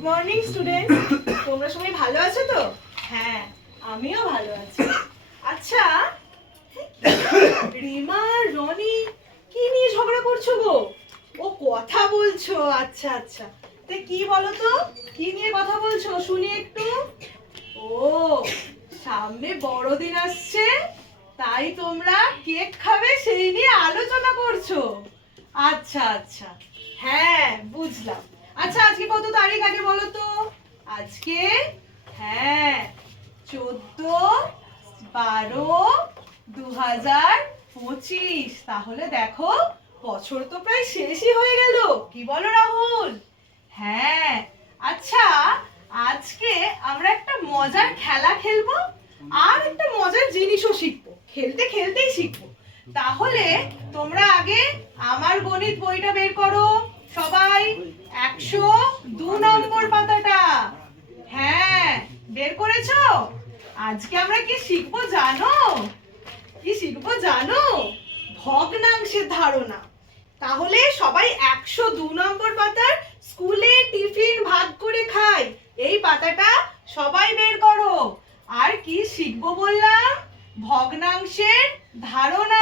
Good morning students, তোমরা সবাই ভালো আছো তো? হ্যাঁ, আমিও ভালো আছি। আচ্ছা, রিমা আর রনি কি নিয়ে ঝগড়া করছো গো? ও কথা বলছো? আচ্ছা আচ্ছা, তে কি বলো তো, কি নিয়ে কথা বলছো শুনি একটু। ও, সামনে বড়দিন আসছে, তাই তোমরা কেক খাবে সেই নিয়ে আলোচনা করছো। আচ্ছা আচ্ছা, হ্যাঁ বুঝলাম। আচ্ছা, আজকে কত তারিখ আগে বলো তো? আজকে, হ্যাঁ, 14/12/2025। তাহলে দেখো, বছর তো প্রায় শেষই হয়ে গেল, কি বলো রাহুল? হ্যাঁ। আচ্ছা, আজকে আমরা একটা মজার খেলা খেলবো আর একটা মজার জিনিসও শিখবো, খেলতে খেলতেই শিখবো। তাহলে তোমরা আগে আমার গণিত বইটা বের করো সবাই, 102 নম্বর পাতাটা। হ্যাঁ, বের করেছো? আজকে আমরা কি শিখবো জানো? কি শিখবো জানো? ভগ্নাংশের ধারণা। তাহলে সবাই 102 নম্বর পাতার স্কুলে টিফিন ভাগ করে খায় এই পাতাটা সবাই বের করো। আর কি শিখবো বললাম? ভগ্নাংশের ধারণা।